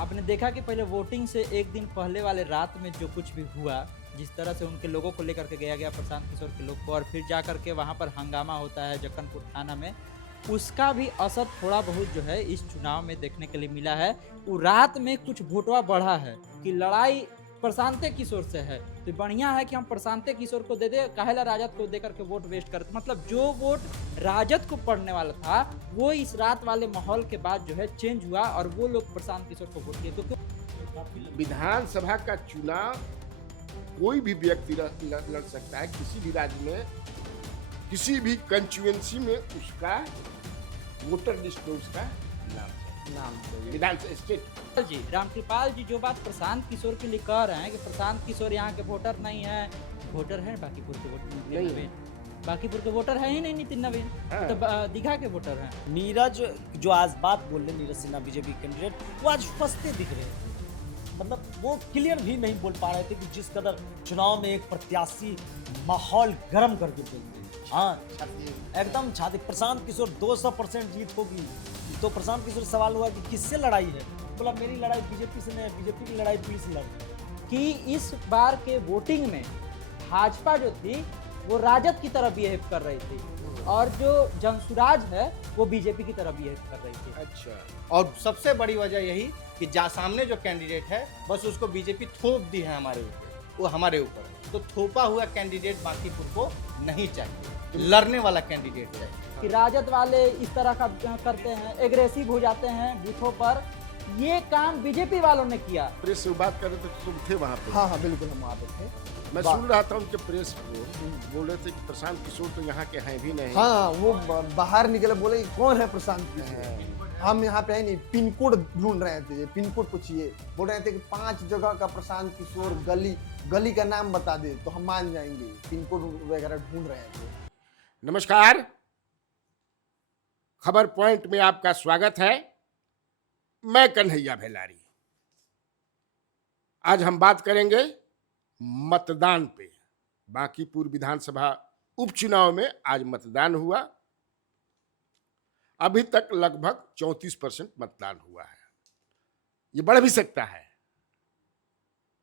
आपने देखा कि पहले वोटिंग से एक दिन पहले वाले रात में जो कुछ भी हुआ, जिस तरह से उनके लोगों को लेकर के गया गया प्रशांत किशोर के लोग को और फिर जा कर के वहाँ पर हंगामा होता है जक्कनपुर थाना में, उसका भी असर थोड़ा बहुत जो है इस चुनाव में देखने के लिए मिला है। वो रात में कुछ वोटवा बढ़ा है कि लड़ाई प्रशांत किशोर से है, तो बढ़िया है कि हम प्रशांत किशोर को दे दे, काहेला राजद को देकर के वोट वेस्ट करते, मतलब जो वोट राजद को पड़ने वाला था वो इस रात वाले माहौल के बाद जो है चेंज हुआ और वो लोग प्रशांत किशोर को वोट दिए। तो विधानसभा का चुनाव कोई भी व्यक्ति लड़ सकता है किसी भी राज्य में, किसी भी कंस्टिट्यूएंसी में उसका वोटर लिस्ट में उसका नाम विधानसभा स्टेट। जी रामकृपाल जी जो बात प्रशांत किशोर के लिए कह रहे हैं कि प्रशांत किशोर यहाँ के वोटर नहीं है, वोटर है बाकीपुर के वोटर नहीं है। बाकीपुर के वोटर है ही नहीं नितिन नवीन, हाँ। तो दीघा के वोटर हैं। नीरज जो आज बात बोल रहे नीरज सिन्हा बीजेपी कैंडिडेट, वो आज फंसते दिख रहे हैं। मतलब वो क्लियर भी नहीं बोल पा रहे थे कि जिस कदर चुनाव में एक प्रत्याशी माहौल गर्म करके बोलते हैं। हाँ एकदम छाती। प्रशांत किशोर 200% जीत होगी, तो प्रशांत किशोर सवाल हुआ कि किससे लड़ाई है, बोला मेरी लड़ाई बीजेपी से नहीं है, बीजेपी की लड़ाई पुलिस से लड़ रही है। कि इस बार के वोटिंग में भाजपा जो थी वो राजद की तरह बिहेव कर रही थी और जो जनसुराज है वो बीजेपी की तरह बिहेव कर रही थी। अच्छा, और सबसे बड़ी वजह यही कि सामने जो कैंडिडेट है बस उसको बीजेपी थोप दी है हमारे ऊपर, वो हमारे ऊपर, तो थोपा हुआ कैंडिडेट बाकीपुर को नहीं चाहिए, लड़ने वाला कैंडिडेट चाहिए। कि राजद वाले इस तरह का करते हैं, एग्रेसिव हो जाते हैं बूथों पर, ये काम बीजेपी वालों ने किया। प्रेस से बात कर रहे थे तो तुम थे वहाँ पे? हाँ बिल्कुल हम वहाँ पे थे। मैं सुन रहा था उनके प्रेस को, बोल रहे थे कि प्रशांत किशोर तो यहाँ के हैं भी नहीं। हाँ वो बाहर निकले, बोले कि कौन है प्रशांत किशोर, हम यहाँ पे है नहीं, पिन कोड ढूंढ रहे थे, पिन कोड पूछिए। बोल रहे थे कि 5 जगह का प्रशांत किशोर गली का नाम बता दे तो हम मान जाएंगे, पिन कोड वगैरह ढूंढ रहे थे। नमस्कार, खबर पॉइंट में आपका स्वागत है। मैं कन्हैया भेलारी। आज हम बात करेंगे मतदान पे। बांकीपुर विधानसभा उपचुनाव में आज मतदान हुआ। अभी तक लगभग 34% मतदान हुआ है। ये बढ़ भी सकता है,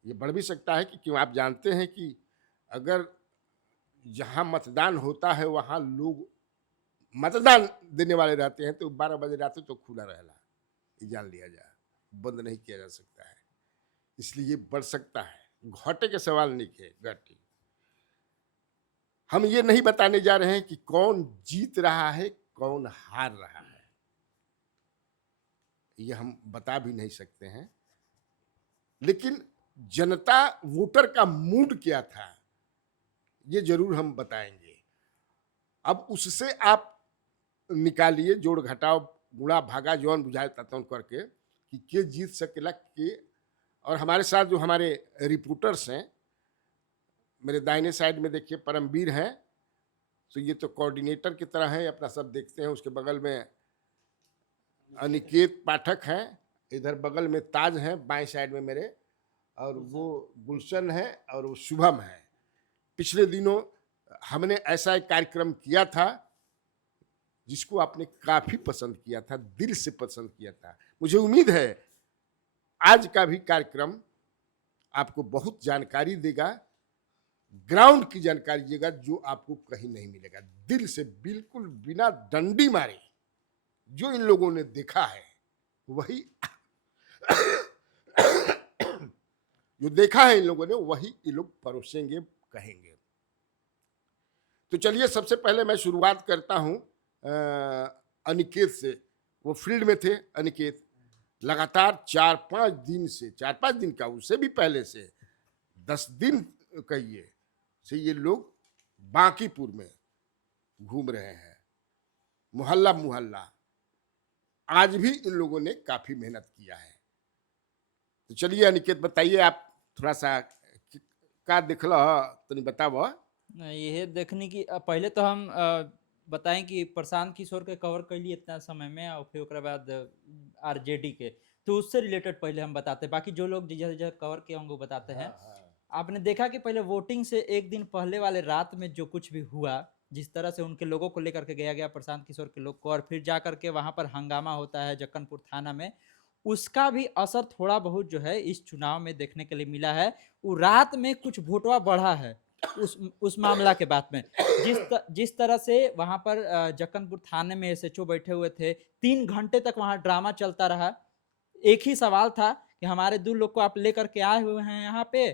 ये बढ़ भी सकता है कि क्यों आप जानते हैं कि अगर जहां मतदान होता है वहां लोग मतदान देने वाले रहते हैं तो 12 बजे रात तो खुला रहेगा, ये जान लिया जाए, बंद नहीं किया जा सकता है। इसलिए बढ़ सकता है, घाटे के सवाल नहीं है घाटे। हम ये नहीं बताने जा रहे हैं कि कौन जीत रहा है कौन हार रहा है, ये हम बता भी नहीं सकते हैं। लेकिन जनता वोटर का मूड क्या था ये जरूर हम बताएंगे। अब उससे आप निकालिए जोड़ घटाव गुणा भागा जौन बुझाए तौन करके कि के जीत सकेला के। और हमारे साथ जो हमारे रिपोर्टर्स हैं, मेरे दाहिने साइड में देखिए परमवीर हैं, तो ये तो कोऑर्डिनेटर की तरह है, अपना सब देखते हैं। उसके बगल में अनिकेत पाठक हैं, इधर बगल में ताज हैं बाएं साइड में मेरे, और वो गुलशन है और वो शुभम है। पिछले दिनों हमने ऐसा एक कार्यक्रम किया था जिसको आपने काफी पसंद किया था, दिल से पसंद किया था। मुझे उम्मीद है आज का भी कार्यक्रम आपको बहुत जानकारी देगा, ग्राउंड की जानकारी देगा जो आपको कहीं नहीं मिलेगा। दिल से बिल्कुल बिना डंडी मारे जो इन लोगों ने देखा है वही जो देखा है इन लोगों ने वही ये लोग परोसेंगे, कहेंगे। तो चलिए सबसे पहले मैं शुरुआत करता हूं अनिकेत से। वो फील्ड में थे अनिकेत, लगातार 4-5 दिन से, 4-5 दिन का, उससे भी पहले से 10 दिन कहिए से ये लोग बांकीपुर में घूम रहे हैं, मोहल्ला मोहल्ला। आज भी इन लोगों ने काफी मेहनत किया है। तो चलिए अनिकेत बताइए, आप थोड़ा सा का देखल तो बताओ। ये देखने की पहले तो हम बताएं कि प्रशांत किशोर के कवर कैली इतना समय में और फिर उसके बाद आरजेडी के, तो उससे रिलेटेड पहले हम बताते हैं, बाकी जो लोग जैसे जैसे कवर के होंगे वो बताते हैं। आपने देखा कि पहले वोटिंग से एक दिन पहले वाले रात में जो कुछ भी हुआ, जिस तरह से उनके लोगों को लेकर के गया गया प्रशांत किशोर के लोग को और फिर जा करके वहां पर हंगामा होता है जक्कनपुर थाना में, उसका भी असर थोड़ा बहुत जो है इस चुनाव में देखने के लिए मिला है। वो रात में कुछ वोटवा बढ़ा है उस मामला के बाद में। जिस तरह से वहाँ पर जक्कनपुर थाने में एसएचओ बैठे हुए थे, 3 घंटे तक वहाँ ड्रामा चलता रहा। एक ही सवाल था कि हमारे 2 लोग को आप लेकर के आए हुए हैं यहाँ पे,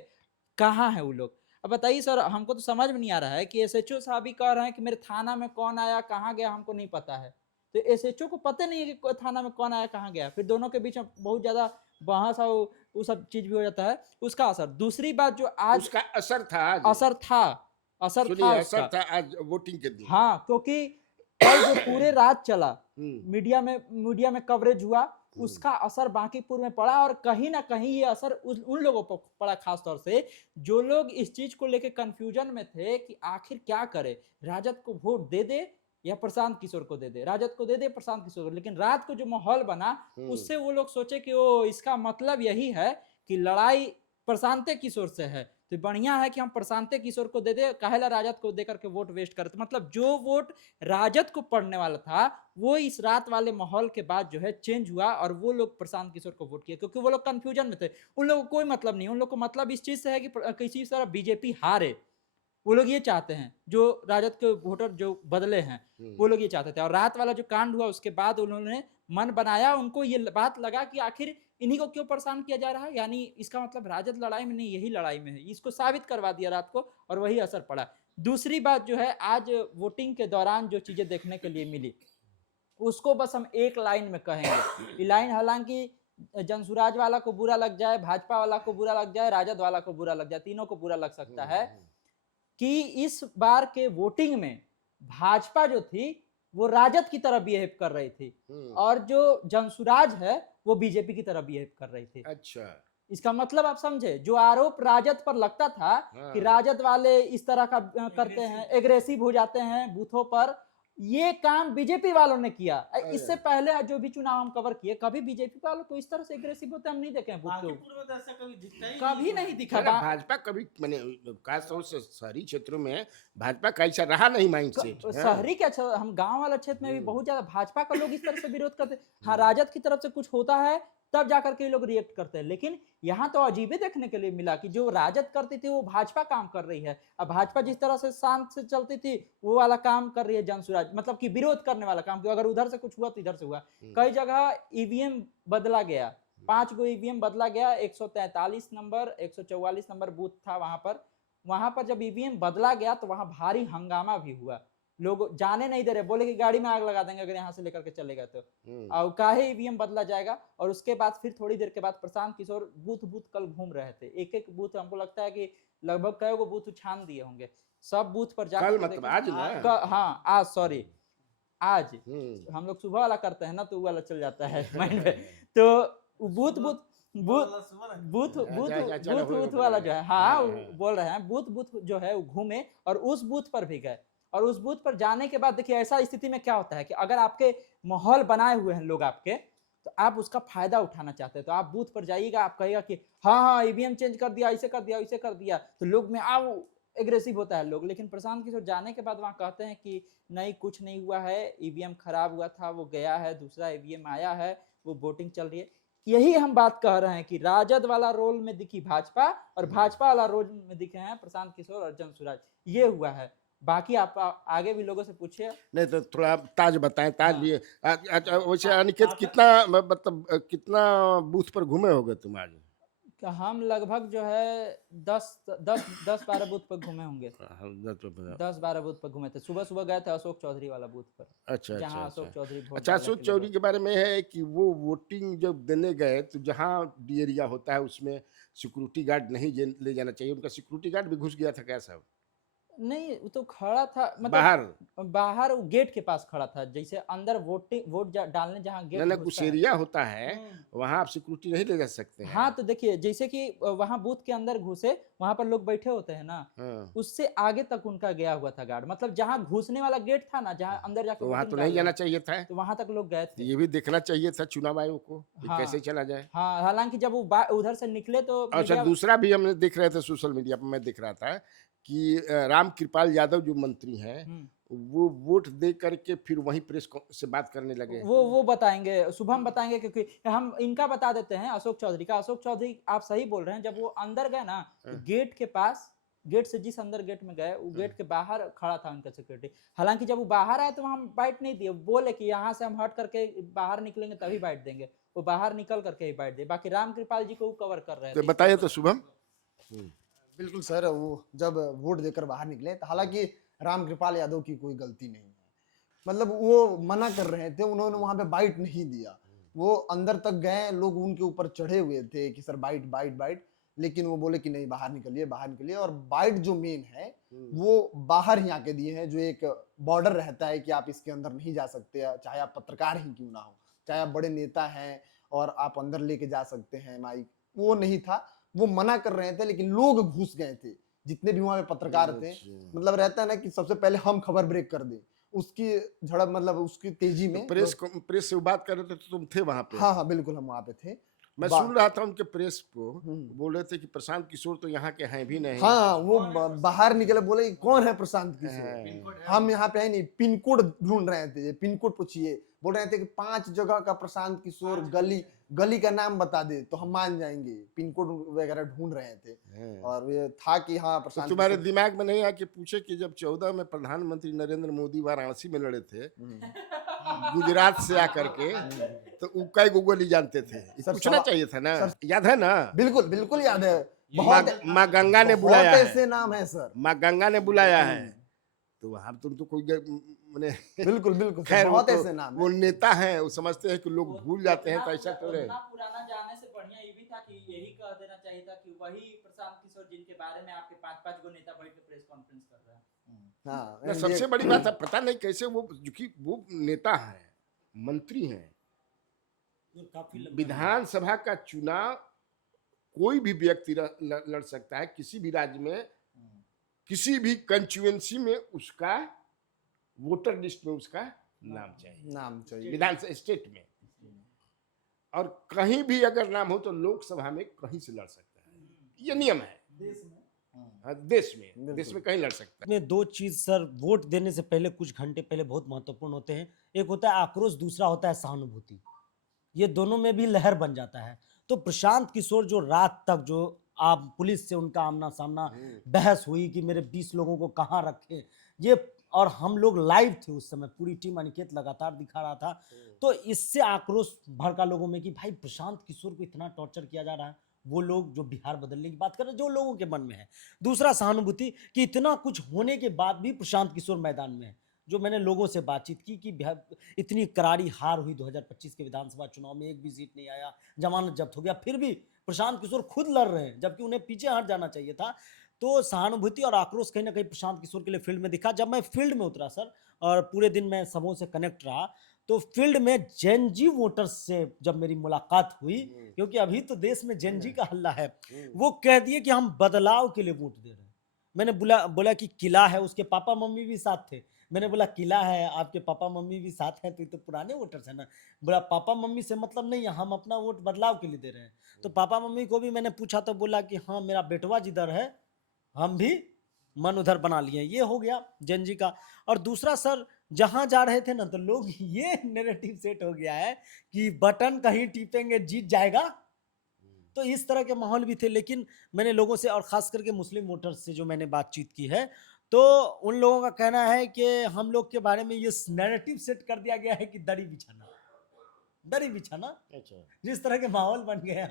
कहाँ है वो लोग? अब बताइए सर, हमको तो समझ में नहीं आ रहा है कि एसएचओ साहब ही कह रहे हैं कि मेरे थाना में कौन आया, कहाँ गया, हमको नहीं पता है। तो एसएचओ को पता नहीं है कि थाना में कौन आया, कहाँ गया। फिर दोनों के बीच में बहुत ज़्यादा बहस और वो सब चीज़ भी हो जाता है, उसका असर। दूसरी बात जो आज उसका असर था आज। असर था सुनिए, असर उसका। था आज वोटिंग के दिन। हाँ, क्योंकि कल जो पूरे रात चला, हम्म, मीडिया में कवरेज हुआ, उसका असर बांकीपुर में पड़ा। और कहीं ना कहीं ये असर उन लोगों पर पड़ा, खास तौर से जो लोग इस चीज को लेकर कंफ्यूजन में थे कि आखिर क्या करे, राजद को वोट दे दे या प्रशांत किशोर को दे दे, राजद को दे दे प्रशांत किशोर को। लेकिन रात को जो माहौल बना, उससे वो लोग सोचे कि ओ इसका मतलब यही है कि लड़ाई प्रशांत किशोर से है, तो बढ़िया है कि हम प्रशांत किशोर को दे दे, काहेला राजद को देकर के वोट वेस्ट करते। मतलब जो वोट राजद को पड़ने वाला था वो इस रात वाले माहौल के बाद जो है चेंज हुआ और वो लोग प्रशांत किशोर को वोट किए, क्योंकि वो लोग कंफ्यूजन में थे। उन लोगों को कोई मतलब नहीं, उन लोग को मतलब इस चीज से है कि किसी तरह बीजेपी हारे। वो लोग ये चाहते हैं, जो राजद के वोटर जो बदले हैं वो लोग ये चाहते थे। और रात वाला जो कांड हुआ उसके बाद उन्होंने मन बनाया, उनको ये बात लगा कि आखिर इन्हीं को क्यों परेशान किया जा रहा है, यानी इसका मतलब राजद लड़ाई में नहीं, यही लड़ाई में है। इसको साबित करवा दिया रात को और वही असर पड़ा। दूसरी बात जो है, आज वोटिंग के दौरान जो चीजें देखने के लिए मिली उसको बस हम एक लाइन में कहेंगे। ये लाइन हालांकि जनसुराज वाला को बुरा लग जाए, भाजपा वाला को बुरा लग जाए, राजद वाला को बुरा लग जाए, तीनों को बुरा लग सकता है कि इस बार के वोटिंग में भाजपा जो थी वो राजद की तरह बिहेव कर रही थी और जो जनसुराज है वो बीजेपी की तरह बिहेव कर रही थी। अच्छा, इसका मतलब आप समझे, जो आरोप राजद पर लगता था कि राजद वाले इस तरह का करते हैं, एग्रेसिव हो जाते हैं बूथों पर, ये काम बीजेपी वालों ने किया। इससे पहले जो भी चुनाव हम कवर किए, कभी बीजेपी वालों को इस तरह से एग्रेसिव होते हम नहीं देखे हैं बूथ पे। बांकीपुर में तो ऐसा कभी दिखता ही कभी नहीं दिखा। अरे भाजपा कभी मैंने खास तौर से शहरी क्षेत्रों में भाजपा का ऐसा रहा नहीं माइंड सेट। शहरी क्या, हम गांव वाला क्षेत्र में भी बहुत ज्यादा भाजपा का लोग इस तरह से विरोध करते हैं। हाँ, राजद की तरफ से कुछ होता है तब जाकर के लोग रिएक्ट करते हैं। लेकिन यहाँ तो अजीबे देखने के लिए मिला कि जो राजद करती थी वो भाजपा काम कर रही है। अब भाजपा जिस तरह से शांत से चलती थी वो वाला काम कर रही है जनसुराज, मतलब कि विरोध करने वाला काम। अगर उधर से कुछ हुआ तो इधर से हुआ। कई जगह ईवीएम बदला गया, 5 गो ईवीएम बदला गया। 143 नंबर 144 नंबर बूथ था वहां पर जब ईवीएम बदला गया तो वहां भारी हंगामा भी हुआ। लोग जाने नहीं दे रहे, बोले कि गाड़ी में आग लगा देंगे अगर यहाँ से लेकर के चलेगा तो। और काहे ईवीएम बदला जाएगा। और उसके बाद फिर थोड़ी देर के बाद प्रशांत किशोर बूथ कल घूम रहे थे। एक बूथ हमको लगता है कि लगभग कई गो बूथ छान दिए होंगे। सब बूथ पर जाकर मतलब आज ना, हाँ आज, सॉरी आज हम लोग सुबह वाला करते हैं ना तो वो वाला चल जाता है माइंड में। तो बूथ वाला जो है, हाँ बोल रहे हैं, बूथ जो है वो घूमे और उस बूथ पर भी गए। और उस बूथ पर जाने के बाद देखिए ऐसा स्थिति में क्या होता है कि अगर आपके माहौल बनाए हुए हैं लोग आपके, तो आप उसका फायदा उठाना चाहते हैं। तो आप बूथ पर जाइएगा, आप कहिएगा कि हाँ ईवीएम चेंज कर दिया, ऐसे कर दिया, वैसे कर दिया, तो लोग में आओ एग्रेसिव होता है लोग। लेकिन प्रशांत किशोर जाने के बाद वहां कहते हैं कि नहीं कुछ नहीं हुआ है, ईवीएम खराब हुआ था, वो गया है, दूसरा ईवीएम आया है, वो वोटिंग चल रही है। यही हम बात कह रहे हैं कि राजद वाला रोल में दिखी भाजपा और भाजपा वाला रोल में दिखे हैं प्रशांत किशोर और जनसुराज। ये हुआ है। बाकी आप आगे भी लोगों से पूछिए। नहीं तो थोड़ा ताज बताएं, ताज भी। वैसे अनिकेत कितना मतलब कितना बूथ पर घूमे होगे तुम आज? हम लगभग जो है 10-12 बूथ पर घूमे होंगे। 10-12 बूथ पर घूमे थे। सुबह गए थे अशोक चौधरी वाला बूथ पर। अच्छा, जहाँ अशोक चौधरी अच्छा, अशोक चौधरी के बारे में है कि वो वोटिंग जब देने गए तो जहाँ डी एरिया होता है उसमें सिक्योरिटी गार्ड नहीं ले जाना चाहिए। उनका सिक्योरिटी गार्ड भी घुस गया था क्या साहब? नहीं, वो तो खड़ा था, मतलब बाहर वो गेट के पास खड़ा था। जैसे अंदर वोट डालने जहाँ गेट ना कुछ एरिया होता है वहाँ आप सिक्योरिटी नहीं ले जा सकते हैं। हाँ, तो देखिए जैसे कि वहाँ बूथ के अंदर घुसे, वहाँ पर लोग बैठे होते हैं ना, उससे आगे तक उनका गया हुआ था गार्ड। मतलब जहाँ घुसने वाला गेट था ना, जहाँ अंदर जाकर वहाँ तो नहीं जाना चाहिए था, तो वहाँ तक लोग गए थे। ये भी देखना चाहिए था चुनाव आयोग को कैसे चला जाए। हाँ, हालांकि जब वो उधर से निकले तो अच्छा, दूसरा भी हमने देख रहे थे सोशल मीडिया पर, मैं देख रहा था कि राम कृपाल यादव जो मंत्री हैं वो वोट दे करके फिर वहीं प्रेस से बात करने लगे। वो बताएंगे, शुभम बताएंगे, क्योंकि हम इनका बता देते हैं अशोक चौधरी का। अशोक चौधरी आप सही बोल रहे हैं, जब वो अंदर गए ना गेट के पास, गेट से जिस अंदर गेट में गए वो गेट के बाहर खड़ा था उनका सिक्योरिटी। हालांकि जब वो बाहर आए तो वहां बाइट नहीं दिए, बोले कि यहाँ से हम हट करके बाहर निकलेंगे तभी बाइट देंगे। वो बाहर निकल करके ही बाइट दिए। बाकी रामकृपाल जी को वो कवर कर रहे तो थे। बताइए तो शुभम। बिल्कुल सर, वो जब वोट देकर बाहर निकले तो हालांकि रामकृपाल यादव की कोई गलती नहीं है। मतलब वो मना कर रहे थे, उन्होंने वहां पे बाइट नहीं दिया। वो अंदर तक गए, लोग उनके ऊपर चढ़े हुए थे कि सर बाइट बाइट बाइट, लेकिन वो बोले कि नहीं, बाहर निकलिए बाहर निकलिए। और बाइट जो मेन है वो बाहर ही आके दिए हैं, जो एक बॉर्डर रहता है कि आप इसके अंदर नहीं जा सकते, चाहे आप पत्रकार ही क्यों ना हो, चाहे आप बड़े नेता हैं और आप अंदर लेके जा सकते हैं माइक, वो नहीं था। वो मना कर रहे थे लेकिन लोग घुस गए थे, जितने भी वहां पे पत्रकार थे। मतलब रहता है ना कि सबसे पहले हम खबर ब्रेक कर दें, उसकी झड़प, मतलब उसकी तेजी में। प्रेस से वो बात कर रहे थे तो तुम थे वहां पे? हाँ हाँ बिल्कुल, हम वहां पे थे। मैं सुन रहा था उनके प्रेस को, बोल रहे थे कि प्रशांत किशोर तो यहाँ के हैं भी नहीं। हाँ, वो बाहर निकले, बोले कि कौन है प्रशांत किशोर, हम यहाँ पे है नहीं, पिन कोड ढूंढ रहे थे, पिन कोड पूछिए। बोल रहे थे कि 5 जगह का प्रशांत किशोर गली का नाम बता दे तो हम मान जाएंगे। पिन कोड वगैरह ढूंढ रहे थे। और ये था कि हाँ तो प्रशांत तुम्हारे दिमाग में नहीं आया कि पूछे कि जब 14 में प्रधानमंत्री नरेंद्र मोदी वाराणसी में लड़े थे गुजरात से आकर के, तो वो कई गूगल ही जानते थे? पूछना चाहिए था ना। याद है ना? बिल्कुल बिल्कुल याद है। बहुत माँ गंगा ने बुलाया बहुत है। ऐसे नाम है सर। माँ गंगा ने बुलाया है। तो वहां तुम तो कोई मैंने बिल्कुल बिल्कुल खैर बहुत वो ऐसे तो नाम वो है। नेता है, वो समझते हैं कि लोग भूल जाते हैं, तो ऐसा थोड़े। उतना पुराना जाने से बढ़िया ये भी था कि यही कह देना चाहिए था कि वही प्रशांत किशोर जिनके बारे में आपके 5-5 गो नेता बैठ के प्रेस कॉन्फ्रेंस कर रहे हैं। हाँ, ना, सबसे बड़ी बात है, पता नहीं कैसे वो, क्योंकि वो नेता है, मंत्री हैं, विधानसभा का चुनाव कोई भी व्यक्ति लड़ सकता है किसी भी राज्य में, किसी भी कंस्टिट्यूएंसी में उसका वोटर लिस्ट में उसका नाम चाहिए विधान स्टेट में। और कहीं भी अगर नाम हो तो लोकसभा में कहीं से लड़ सकता है, ये नियम है देश में कहीं लड़ सकता है। में दो चीज सर वोट देने से पहले कुछ घंटे पहले बहुत महत्वपूर्ण होते हैं। एक होता है आक्रोश, दूसरा होता है सहानुभूति। ये दोनों में भी लहर बन जाता है। तो प्रशांत किशोर जो रात तक जो आप पुलिस से उनका आमना सामना बहस हुई कि मेरे 20 लोगों को कहाँ रखे, ये, और हम लोग लाइव थे उस समय, पूरी टीम, अनिकेत लगातार दिखा रहा था। तो इससे आक्रोश भड़का लोगों में कि भाई प्रशांत किशोर को इतना टॉर्चर किया जा रहा है। वो लोग जो बिहार बदलने की बात कर रहे हैं, जो लोगों के मन में है। दूसरा सहानुभूति कि इतना कुछ होने के बाद भी प्रशांत किशोर मैदान में है। जो मैंने लोगों से बातचीत की कि इतनी करारी हार हुई 2025 के विधानसभा चुनाव में, एक भी सीट नहीं आया, जमानत जब्त हो गया, फिर भी प्रशांत किशोर खुद लड़ रहे हैं जबकि उन्हें पीछे हट जाना चाहिए था। तो सहानुभूति और आक्रोश कहीं ना कहीं प्रशांत किशोर के लिए फील्ड में दिखा। जब मैं फील्ड में उतरा सर और पूरे दिन मैं सबों से कनेक्ट रहा, तो फील्ड में जेनजी वोटर्स से जब मेरी मुलाकात हुई, क्योंकि अभी तो देश में जेनजी का हल्ला है, वो कह दिए कि हम बदलाव के लिए वोट दे रहे हैं। मैंने बोला कि किला है, उसके पापा मम्मी भी साथ थे। मैंने बोला किला है, आपके पापा मम्मी भी साथ हैं, तो पुराने वोटर्स हैं ना। बोला पापा मम्मी से मतलब नहीं है, हम अपना वोट बदलाव के लिए दे रहे हैं। तो पापा मम्मी को भी मैंने पूछा तो बोला कि हाँ मेरा बेटवा जिधर है हम भी मन उधर बना लिए। ये हो गया जेनजी का। और दूसरा सर, जहां जा रहे थे ना तो लोग ये नैरेटिव सेट हो गया है कि बटन कहीं टीपेंगे जीत जाएगा। तो इस तरह के माहौल भी थे। लेकिन मैंने लोगों से और खास करके मुस्लिम वोटर्स से जो मैंने बातचीत की है, तो उन लोगों का कहना है कि हम लोग के बारे में ये नैरेटिव सेट कर दिया गया है कि दरी बिछाना, जिस तरह के माहौल बन गया।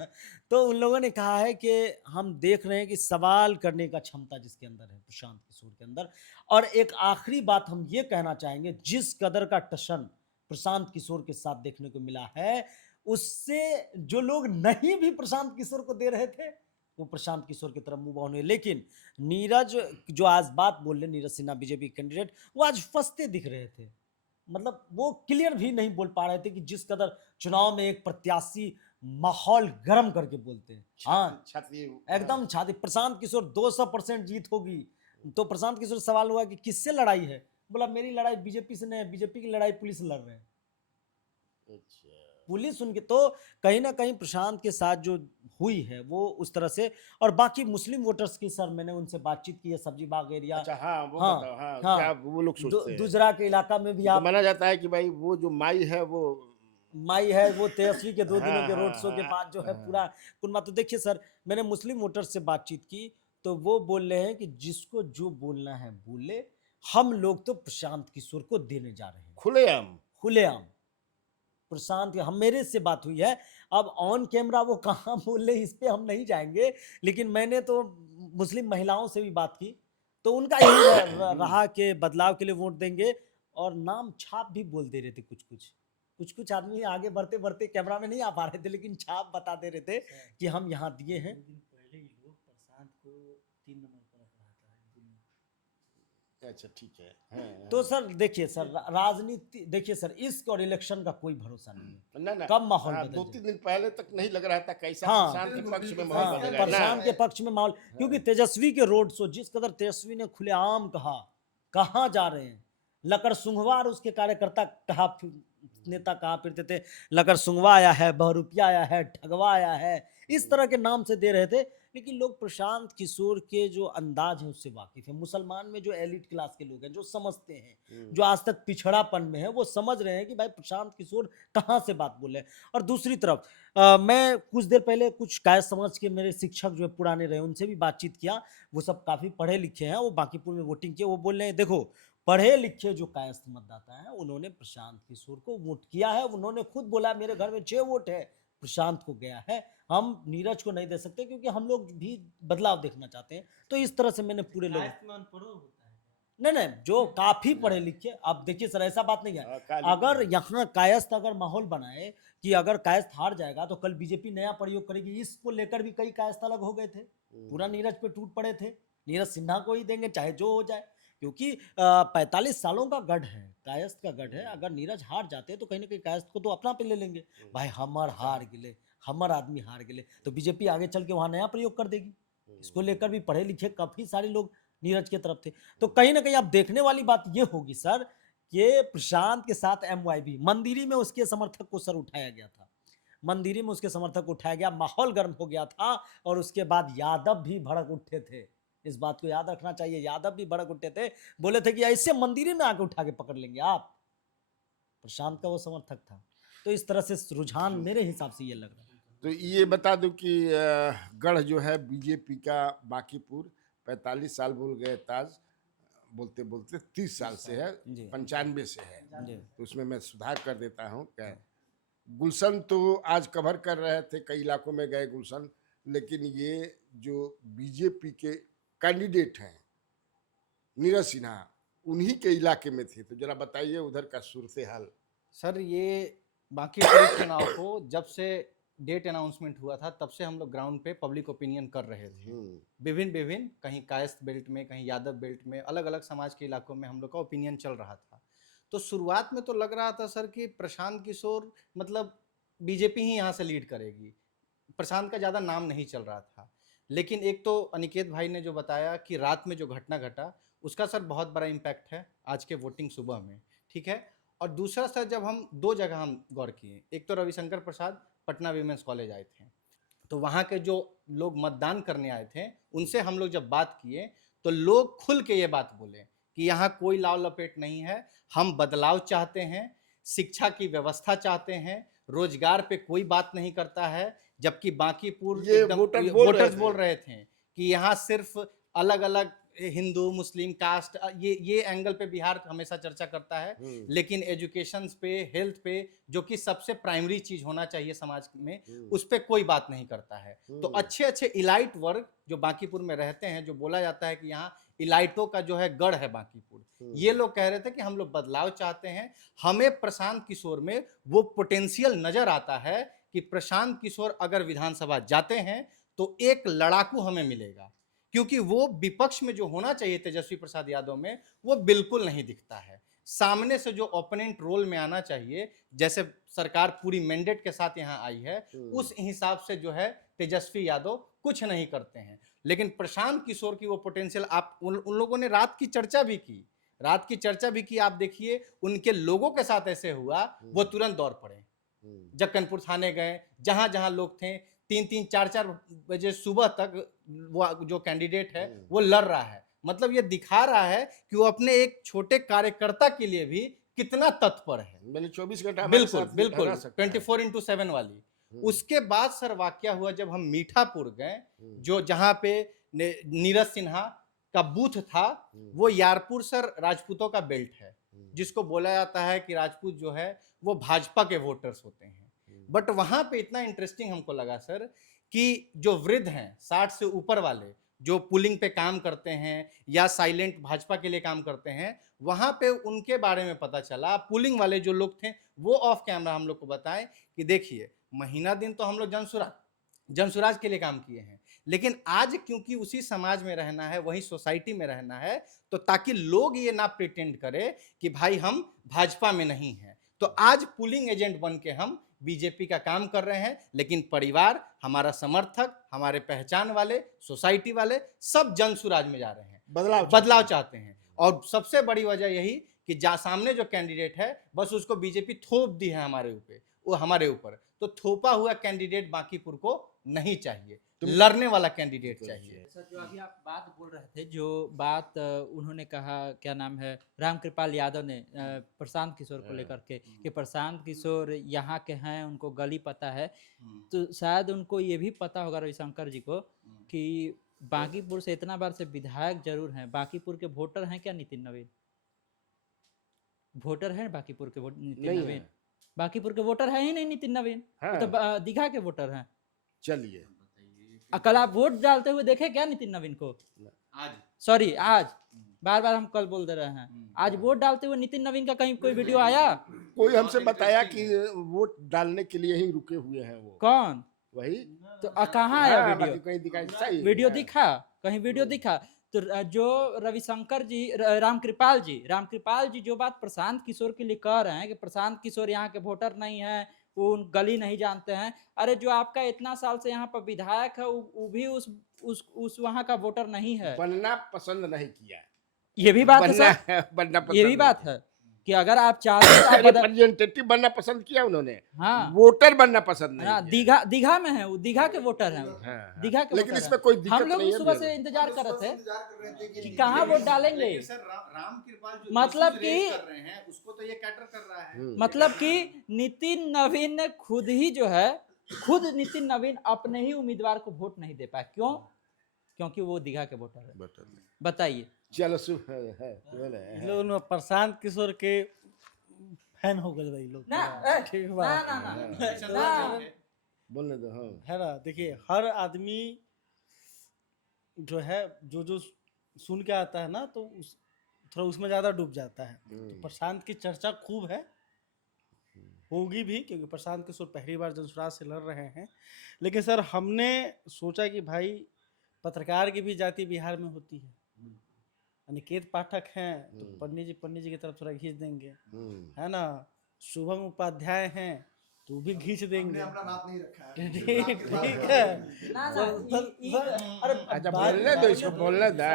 तो उन लोगों ने कहा है कि हम देख रहे हैं कि सवाल करने का क्षमता जिसके अंदर है, प्रशांत किशोर के अंदर। और एक आखिरी बात हम ये कहना चाहेंगे, जिस कदर का टशन प्रशांत किशोर के साथ देखने को मिला है, उससे जो लोग नहीं भी प्रशांत किशोर को दे रहे थे वो प्रशांत किशोर की तरफ मूव ऑन हुए। लेकिन नीरज जो आज बात बोल रहे, नीरज सिन्हा बीजेपी कैंडिडेट, वो आज फंसते दिख रहे थे। मतलब वो क्लियर भी नहीं बोल पा रहे थे कि जिस कदर चुनाव में एक प्रत्याशी माहौल गर्म करके बोलते हैं। हाँ एकदम छाती। प्रशांत किशोर 200% जीत होगी। तो प्रशांत किशोर सवाल हुआ कि किससे लड़ाई है? बोला मेरी लड़ाई बीजेपी से नहीं है, बीजेपी की लड़ाई पुलिस लड़ रहे हैं। पुलिस उनके, तो कहीं ना कहीं प्रशांत के साथ जो हुई है वो उस तरह से। और बाकी मुस्लिम वोटर्स की सर मैंने उनसे बातचीत की है, सब्जी बाग एरिया, अच्छा हाँ वो हाँ, बताओ, हाँ, हाँ, क्या वो लोग सोचते हैं? दुजरा के इलाका में भी तो आप, माना जाता है कि भाई वो जो माई है वो माई है वो तेजस्वी के 2 दिनों हाँ के रोड हाँ शो के हाँ बाद जो है हाँ। पूरा कुनबा। तो देखिए सर, मैंने मुस्लिम वोटर्स से बातचीत की तो वो बोल रहे हैं कि जिसको जो बोलना है बोले, हम लोग तो प्रशांत किशोर को देने जा रहे हैं खुलेआम। खुलेआम। प्रशांत, हम मेरे से बात हुई है, अब ऑन कैमरा वो कहाँ बोल रहे इस पे हम नहीं जाएंगे, लेकिन मैंने तो मुस्लिम महिलाओं से भी बात की तो उनका यही रहा कि बदलाव के लिए वोट देंगे। और नाम छाप भी बोल दे रहे थे कुछ कुछ आदमी आगे बढ़ते बढ़ते कैमरा में नहीं आ पा रहे थे, लेकिन छाप बता दे रहे थे कि हम यहाँ दिए हैं। 2 दिन पहले ही लोग प्रशांत को 3 नंबर पर रख रहा था दिल्ली में। अच्छा ठीक है, हाँ, तो सर देखिए सर, राजनीति देखिए सर, इस और इलेक्शन का कोई भरोसा नहीं है, ना ना कब माहौल हाँ, बदल दो जाए। तीन दिन पहले तक नहीं लग रहा था कैसा हाँ, प्रशांत के पक्ष में हाँ, माहौल बदल गया प्रशांत ना। के पक्ष में माहौल, क्योंकि तेजस्वी के रोड शो, जिस कदर तेजस्वी ने खुलेआम कहा कहाँ जा रहे हैं, लकर सुंघवार उसके कार्यकर्ता कहा, नेता कहा फिरते थे लकर सुंघवा आया है, बहरूपिया आया है, ठगवा आया है, इस तरह के नाम से दे रहे थे। लेकिन लोग प्रशांत किशोर के जो अंदाज है उससे वाकिफ है। मुसलमान में जो एलिट क्लास के लोग हैं, जो समझते हैं, जो आज तक पिछड़ापन में है, वो समझ रहे हैं कि भाई प्रशांत किशोर कहाँ से बात बोले। और दूसरी तरफ मैं कुछ देर पहले कुछ कायद समाज के मेरे शिक्षक जो है पुराने रहे, उनसे भी बातचीत किया। वो सब काफ़ी पढ़े लिखे हैं, वो बांकीपुर में वोटिंग किए। वो बोल रहे हैं देखो, पढ़े लिखे जो कायस्थ मतदाता हैं उन्होंने प्रशांत किशोर को वोट किया है। उन्होंने खुद बोला मेरे घर में 6 वोट है, प्रशांत को गया है, हम नीरज को नहीं दे सकते क्योंकि हम लोग भी बदलाव देखना चाहते हैं। तो इस तरह से मैंने पूरे लोग, कायस्थ में अनपढ़ो होता है क्या? नहीं नहीं, जो काफी पढ़े लिखे, अब देखिए सर ऐसा बात नहीं है, अगर यहाँ कायस्थ अगर माहौल बनाए कि अगर कायस्थ हार जाएगा तो कल बीजेपी नया प्रयोग करेगी, इसको लेकर भी कई कायस्थ अलग हो गए थे, पूरा नीरज पे टूट पड़े थे, नीरज सिन्हा को ही देंगे चाहे जो हो जाए, क्योंकि 45 सालों का गढ़ है, कायस्थ का गढ़ है। अगर नीरज हार जाते तो कहीं ना कहीं कायस्थ को तो अपना पे ले लेंगे, भाई हमर हार गिले, हमर आदमी हार गिले, तो बीजेपी आगे चल के वहां नया प्रयोग कर देगी। इसको लेकर भी पढ़े लिखे काफी सारे लोग नीरज के तरफ थे। तो कहीं ना कहीं अब देखने वाली बात ये होगी सर कि प्रशांत के साथ MYB मंदिरी में उसके समर्थक को सर उठाया गया था, मंदिरी में उसके समर्थक को उठाया गया, माहौल गर्म हो गया था। और उसके बाद यादव भी भड़क उठे थे, इस बात को याद रखना चाहिए, यादव भी भड़क उठे थे, बोले थे कि ऐसे मंदिरी में आके उठा के पकड़ लेंगे आप। प्रशांत का वो समर्थक था। तो इस तरह से रुझान मेरे हिसाब से ये लग रहा है। तो ये बता दूं कि गढ़ जो है बीजेपी का बांकीपुर 45 साल बोल गए ताज, बोलते बोलते 30 साल से है, जी। 95 से है, जी। तो उसमें मैं सुधार कर देता हूँ। क्या गुलशन तो आज कवर कर रहे थे, कई इलाकों में गए गुलशन, लेकिन ये जो बीजेपी के कैंडिडेट हैं नीरज सिन्हा, उन्हीं के इलाके में थे, तो जरा बताइए उधर का सूरत हाल। सर ये बांकीपुर चुनाव को जब से डेट अनाउंसमेंट हुआ था तब से हम लोग ग्राउंड पे पब्लिक ओपिनियन कर रहे थे, विभिन्न कहीं कायस्थ बेल्ट में, कहीं यादव बेल्ट में, अलग अलग समाज के इलाकों में हम लोग का ओपिनियन चल रहा था। तो शुरुआत में तो लग रहा था सर कि प्रशांत किशोर मतलब बीजेपी ही यहाँ से लीड करेगी, प्रशांत का ज़्यादा नाम नहीं चल रहा था। लेकिन एक तो अनिकेत भाई ने जो बताया कि रात में जो घटना घटा उसका सर बहुत बड़ा इम्पैक्ट है आज के वोटिंग सुबह में, ठीक है। और दूसरा सर जब हम 2 जगह हम गौर किए, एक तो रविशंकर प्रसाद पटना वीमेंस कॉलेज आए थे, तो वहाँ के जो लोग मतदान करने आए थे उनसे हम लोग जब बात किए तो लोग खुल के ये बात बोले कि यहाँ कोई लाव लपेट नहीं है, हम बदलाव चाहते हैं, शिक्षा की व्यवस्था चाहते हैं, रोजगार पे कोई बात नहीं करता है। जबकि बांकीपुर ये एकदम वोटर्स बोल रहे थे कि यहाँ सिर्फ अलग अलग हिंदू मुस्लिम कास्ट, ये एंगल पे बिहार हमेशा चर्चा करता है, लेकिन एजुकेशन पे, हेल्थ पे, जो कि सबसे प्राइमरी चीज होना चाहिए समाज में, उस पे कोई बात नहीं करता है। तो अच्छे अच्छे इलाइट वर्ग जो बांकीपुर में रहते हैं, जो बोला जाता है कि यहाँ इलाइटों का जो है गढ़ है बांकीपुर, ये लोग कह रहे थे कि हम लोग बदलाव चाहते हैं, हमें प्रशांत किशोर में वो पोटेंशियल नजर आता है कि प्रशांत किशोर अगर विधानसभा जाते हैं तो एक लड़ाकू हमें मिलेगा, क्योंकि वो विपक्ष में जो होना चाहिए तेजस्वी प्रसाद यादव में वो बिल्कुल नहीं दिखता है। सामने से जो ओपोनेंट रोल में आना चाहिए, जैसे सरकार पूरी मैंडेट के साथ यहाँ आई है, उस हिसाब से जो है तेजस्वी यादव कुछ नहीं करते हैं। लेकिन प्रशांत किशोर की वो पोटेंशियल, आप उन लोगों ने रात की चर्चा भी की, आप देखिए उनके लोगों के साथ ऐसे हुआ, वो तुरंत दौड़ पड़े, जक्कनपुर थाने गए, जहां जहां लोग थे, 3-3 4-4 बजे सुबह तक वो जो कैंडिडेट है वो लड़ रहा है। मतलब ये दिखा रहा है कि वो अपने एक छोटे कार्यकर्ता के लिए भी कितना तत्पर है। मैंने 24 घंटा हमारे बिल्कुल साथ बिल्कुल रह सकता है। 24/7 वाली। उसके बाद सर वाकया हुआ जब हम मीठापुर गए, जो जहां पे नीरज सिन्हा का बूथ था, वो यारपुर सर राजपूतों का बेल्ट है, जिसको बोला जाता है कि राजपूत जो है वो भाजपा के वोटर्स होते हैं। बट वहां पे इतना इंटरेस्टिंग हमको लगा सर कि जो वृद्ध हैं 60 से ऊपर वाले जो पुलिंग पे काम करते हैं या साइलेंट भाजपा के लिए काम करते हैं, वहां पे उनके बारे में पता चला। पुलिंग वाले जो लोग थे वो ऑफ कैमरा हम लोग को बताएं कि देखिए महीना दिन तो हम लोग जनसुराज के लिए काम किए हैं, लेकिन आज क्योंकि उसी समाज में रहना है, वही सोसाइटी में रहना है, तो ताकि लोग ये ना प्रिटेंड करे कि भाई हम भाजपा में नहीं हैं, तो आज पुलिंग एजेंट बन के हम बीजेपी का काम कर रहे हैं। लेकिन परिवार, हमारा समर्थक, हमारे पहचान वाले, सोसाइटी वाले सब जनसुराज में जा रहे हैं, बदलाव चाहते हैं। और सबसे बड़ी वजह यही कि सामने जो कैंडिडेट है बस उसको बीजेपी थोप दी है हमारे ऊपर। तो थोपा हुआ कैंडिडेट बांकीपुर को नहीं चाहिए, लड़ने वाला कैंडिडेट चाहिए। सर जो अभी आप बात बोल रहे थे, जो बात उन्होंने कहा, क्या नाम है, रामकृपाल यादव ने प्रशांत किशोर को लेकर के कि प्रशांत किशोर यहाँ के हैं, उनको गली पता है, तो शायद उनको ये भी पता होगा रविशंकर जी को कि बांकीपुर से इतना बार से विधायक जरूर हैं, बांकीपुर के वोटर हैं क्या नितिन नवीन? वोटर हैं बांकीपुर के नितिन नवीन? बांकीपुर के वोटर है ही नहीं नितिन नवीन, वो तो दीघा के वोटर हैं। चलिए कल आप वोट डालते हुए देखे क्या नितिन नवीन को? आज बार बार हम कल बोल दे रहे हैं, आज वोट डालते हुए नितिन नवीन का कहीं कोई वीडियो आया? कोई हमसे बताया कि वोट डालने के लिए ही रुके हुए हैं वो। कौन? वही तो कहाँ आया हाँ, वीडियो? बाकी कहीं दिखाई सही वीडियो है। दिखा? कहीं वीडियो दिखा? तो जो रविशंकर जी, रामकृपाल जी जो बात प्रशांत किशोर के लिए कह रहे हैं कि प्रशांत किशोर यहाँ के वोटर नहीं है, वो गली नहीं जानते हैं, अरे जो आपका इतना साल से यहाँ पर विधायक है वो भी उस वहाँ का वोटर नहीं है। बनना पसंद नहीं किया, ये भी बात है सर, बनना पसंद ये भी बात है कि अगर आप चाहते हैं आप रिप्रेजेंटेटिव बनना पसंद किया उन्होंने, हाँ, वोटर बनना पसंद नहीं हाँ, किया। दीघा में है वो, दीघा के वोटर हैं, हाँ, दीघा के लेकिन वोटर इसमें हैं। कोई दिक्कत हम लोग नहीं भी है, सुबह से इंतजार कर रहे थे कि कहाँ वोट डालेंगे। मतलब कि उसको तो ये कैटर कर रहा है। मतलब कि नितिन नवीन ने खुद नितिन नवीन अपने ही उम्मीदवार को वोट नहीं दे पाए। क्यों? क्योंकि वो दीघा के वोटर है। बताइए। चलो लोग प्रशांत किशोर के फैन हो गए भाई लोग। ठीक बात ना बोलने दो। हाँ, है ना, देखिए हर आदमी जो है जो सुन के आता है ना, तो थोड़ा उसमें ज्यादा डूब जाता है। तो प्रशांत की चर्चा खूब है, होगी भी, क्योंकि प्रशांत किशोर पहली बार जनसुराज से लड़ रहे हैं। लेकिन सर हमने सोचा कि भाई पत्रकार की भी जाति बिहार में होती है। अनिकेत पाठक हैं तो पंडित जी की तरफ थोड़ा खींच देंगे, है ना। शुभम उपाध्याय हैं तो भी खींच देंगे। अपना बात नहीं रखा है। ठीक है। अच्छा बोलने दो, इसको बोलने दो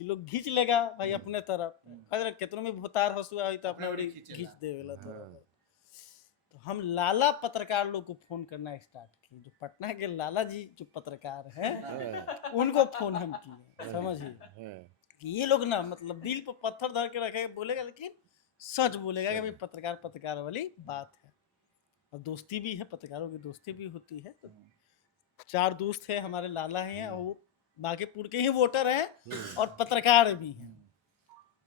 कि लोग खींच लेगा भाई अपने तरफ। अगर कितनों में भूतार हंसुआ हुई तो अपने बड़ी खींच देवेला। तो हम लाला पत्रकार लोग को फोन करना स्टार्ट किए, जो पटना के लाला जी जो पत्रकार हैं उनको फोन हम किए। समझिए कि ये लोग ना मतलब दिल पर पत्थर धर के रखे, बोलेगा लेकिन सच बोलेगा कि भाई पत्रकार वाली बात है। और दोस्ती भी है, पत्रकारों की दोस्ती भी होती है। तो 4 दोस्त है हमारे लाला हैं, और वो बांकीपुर के ही वोटर हैं और पत्रकार भी हैं।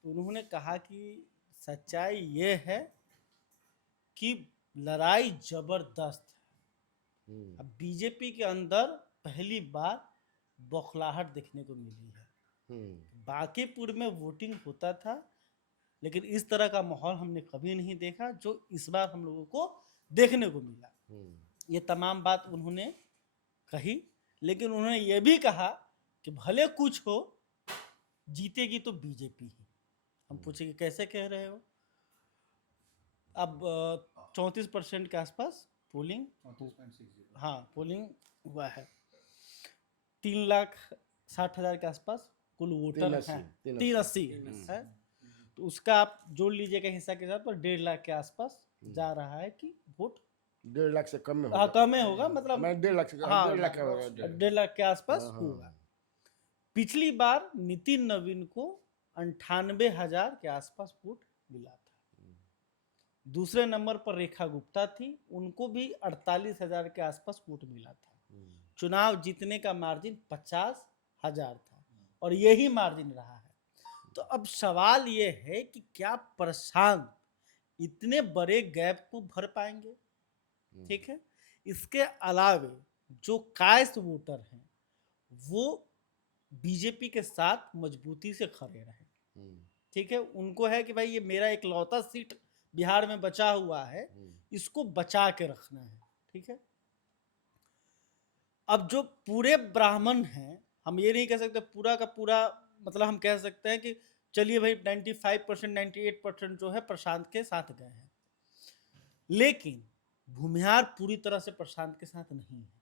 तो उन्होंने कहा कि सच्चाई ये है कि लड़ाई जबरदस्त है। अब बीजेपी के अंदर पहली बार बौखलाहट देखने को मिली है। बांकीपुर में वोटिंग होता था, लेकिन इस तरह का माहौल हमने कभी नहीं देखा जो इस बार हम लोगों को देखने को मिला। ये तमाम बात उन्होंने कही, लेकिन उन्होंने ये भी कहा कि भले कुछ हो, जीतेगी तो बीजेपी ही। हम पूछे कि कैसे कह रहे हो? अब 34% के आसपास पोलिंग, हाँ पोलिंग हुआ है। 3,60,000 के आसपास कुल वोटर हैं, 380 है। तो उसका आप जोड़ लीजिएगा हिस्सा के साथ, तो 1.5 लाख के आसपास जा रहा है कि वोट 1.5 लाख से कम में हाँ होगा। कम में होगा, मतलब मैं 1.5 लाख से हाँ 1.5 लाख का होगा, 1.5 लाख के आसपास हाँ, हाँ। होगा। पिछली बार नितिन नवीन को 98,000 के आसपास वोट मिला था। दूसरे नंबर पर रेखा गुप्ता थी, उनको भी 48,000 के आसपास वोट मिला था। चुनाव जीतने का मार्जिन 50,000 था और यही मार्जिन रहा है। तो अब सवाल ये है कि क्या प्रशांत इतने बड़े गैप को भर पाएंगे? ठीक है, इसके अलावे जो कास्ट वोटर हैं वो बीजेपी के साथ मजबूती से खड़े रहे। ठीक है, उनको है कि भाई ये मेरा एक लौता सीट बिहार में बचा हुआ है, इसको बचा के रखना है। ठीक है, अब जो पूरे ब्राह्मण हैं, हम ये नहीं कह सकते पूरा का पूरा, मतलब हम कह सकते हैं कि चलिए भाई 95% 98% जो है प्रशांत के साथ गए हैं, लेकिन भूमिहार पूरी तरह से प्रशांत के साथ नहीं है,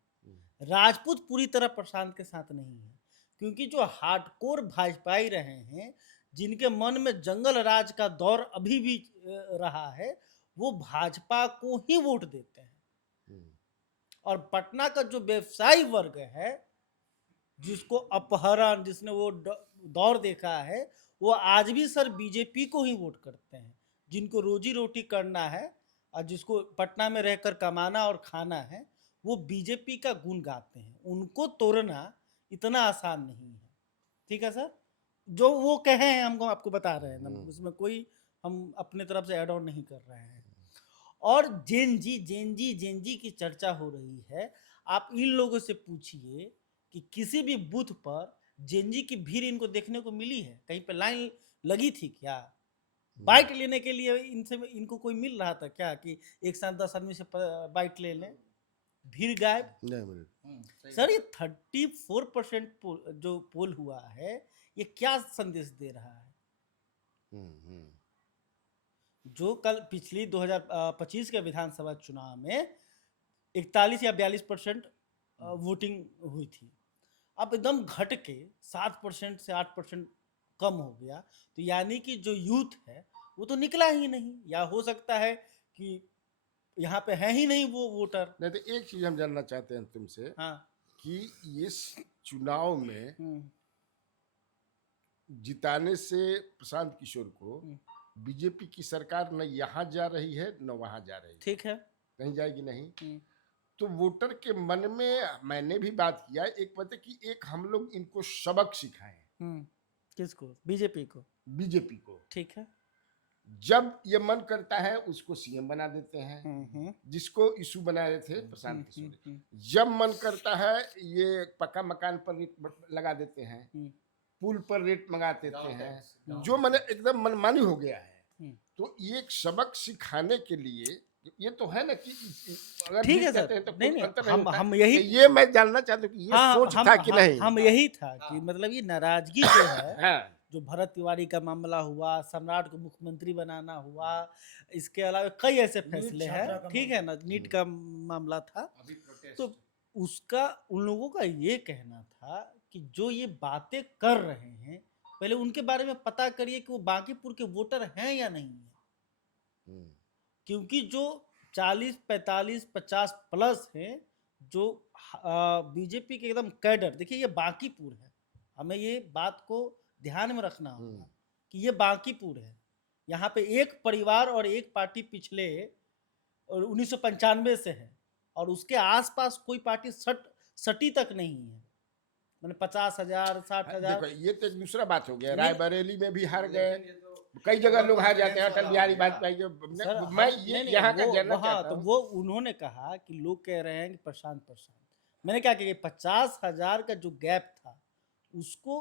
राजपूत पूरी तरह प्रशांत के साथ नहीं है, क्योंकि जो हार्डकोर भाजपाई रहे हैं, जिनके मन में जंगल राज का दौर अभी भी रहा है, वो भाजपा को ही वोट देते हैं। और पटना का जो व्यवसायी वर्ग है, जिसको अपहरण, जिसने वो दौर देखा है, वो आज भी सर बीजेपी को ही वोट करते हैं। जिनको रोजी रोटी करना है और जिसको पटना में रहकर कमाना और खाना है, वो बीजेपी का गुण गाते हैं। उनको तोड़ना इतना आसान नहीं है। ठीक है सर, जो वो कहे हैं हमको आपको बता रहे हैं ना, उसमें कोई हम अपने तरफ से ऐड ऑन नहीं कर रहे हैं। और जेनजी की चर्चा हो रही है। आप इन लोगों से पूछिए कि किसी भी बूथ पर जेनजी की भीड़ इनको देखने को मिली है? कहीं पे लाइन लगी थी क्या? बाइट लेने के लिए इनको कोई मिल रहा था क्या कि एक साथ 10 आदमी से बाइट ले लें? भीड़ गायब। सर ये 34% जो पोल हुआ है, ये क्या संदेश दे रहा है? जो कल पिछली 2025 के विधानसभा चुनाव में 41 या 42% वोटिंग हुई थी, अब एकदम घट के 7% से 8% कम हो गया। तो यानी कि जो यूथ है वो तो निकला ही नहीं, या हो सकता है कि यहाँ पे है ही नहीं वो वोटर। नहीं तो एक चीज हम जानना चाहते हैं तुमसे, हाँ, कि इस चुनाव में जिताने से प्रशांत किशोर को बीजेपी की सरकार न यहाँ जा रही है न वहां जा रही है। ठीक है, कहीं जाएगी नहीं। तो वोटर के मन में मैंने भी बात किया, एक पता कि एक हम लोग इनको सबक सिखाएं। किसको? बीजेपी को? बीजेपी को। ठीक है, जब ये मन करता है उसको सीएम बना देते हैं, जिसको इशू बना रहे थे प्रशांत किशोर। जब मन करता है ये पक्का मकान पर रेट लगा देते हैं, पुल पर रेट मंगा देते हैं, जो मैंने एकदम मनमानी हो गया है। तो ये एक सबक सिखाने के लिए ये तो है ना कि अगर ठीक है सर, तो नहीं, हम यही, ये मैं जानना चाहता हूँ कि ये सोच था कि नहीं। हम यही था कि मतलब ये नाराजगी जो है, हाँ। जो भरत तिवारी का मामला हुआ, सम्राट को मुख्यमंत्री बनाना हुआ, इसके अलावा कई ऐसे फैसले हैं, ठीक है ना, नीट का मामला था, तो उसका उन लोगों का ये कहना था कि जो ये बातें कर रहे हैं, पहले उनके बारे में पता करिए कि वो बांकीपुर के वोटर हैं या नहीं है। क्योंकि जो 40, 45, 50 प्लस हैं जो बीजेपी के एकदम कैडर, देखिए ये बांकीपुर है, हमें ये बात को ध्यान में रखना होगा कि ये बांकीपुर है। यहाँ पे एक परिवार और एक पार्टी पिछले 1995 से है, और उसके आसपास कोई पार्टी सटी तक नहीं है। मैंने 50,000, 60,000। देखो ये तो एक दूसरा बात हो गया, रायबरेली में भी हार गए, कई जगह लोग हार जाते हैं। अटल बिहारी वाजपेयी जो मैं ये यहाँ का जानना चाहता हूँ। तो वो उन्होंने कहा कि लोग कह रहे हैं कि प्रशांत। मैंने क्या कहा कि 50,000 का जो गैप था उसको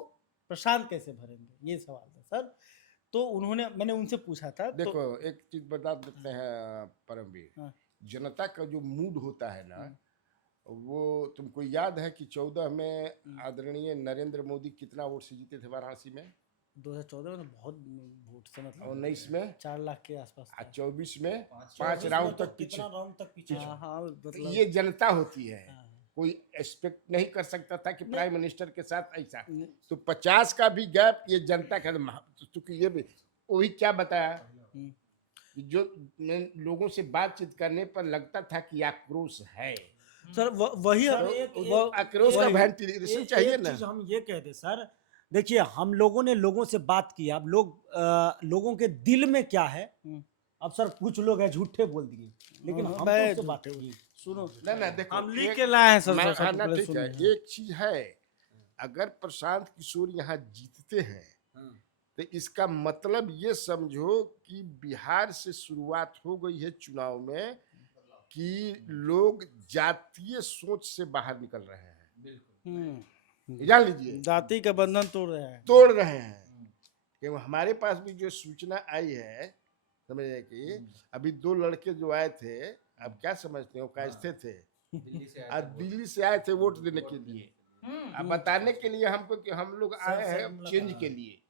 प्रशांत कैसे भरेंगे, ये सवाल था सर। तो मैंने उनसे पूछा था। देखो तो एक चीज बता देते हैं परमवीर, जनता का जो मूड होता है ना, वो तुमको याद है कि 14 में आदरणीय नरेंद्र मोदी कितना वोट से जीते थे वाराणसी में? 2014 में बहुत वोट से, मतलब 19 में 4 लाख के आसपास, 24 में 5 राउंड तक पीछे। हाँ, मतलब ये जनता होती है, कोई एक्सपेक्ट नहीं कर सकता था कि प्राइम मिनिस्टर के साथ ऐसा। तो 50 का भी गैप ये जनता का, क्योंकि ये भी वही क्या बताया जो लोगों से बातचीत करने पर लगता था कि आक्रोश है, सर वही तो वो आक्रोश का वेंटिलेशन चाहिए ना। हम ये कहते सर, देखिए हम लोगों ने लोगों से बात की, अब लोगों के दिल में क्या है, अब सर कुछ लोग हैं झूठे बोल दिए, लेकिन हम तो उससे बात होगी। सुनो ना देखो, हम लिख के लाए हैं सर, मैं सबसे ना पहले ठीक है, सुनिए। एक चीज है, अगर प्रशांत किशोर यहाँ जीतते हैं तो इसका मतलब ये समझो कि बिहार से शुरुआत हो गई है चुनाव में कि लोग जातीय सोच से बाहर निकल रहे हैं। हम्म, जान लीजिए, जाति का बंधन तोड़ रहे हैं। तोड़ रहे हैं। क्योंकि हमारे पास भी जो सूचना आई है, समझे कि अभी 2 लड़के जो आए थे, अब क्या समझते हो, कैसे थे, दिल्ली से आए थे वोट देने के लिए, अब बताने के लिए हमको कि हम लोग आए हैं चेंज के लिए।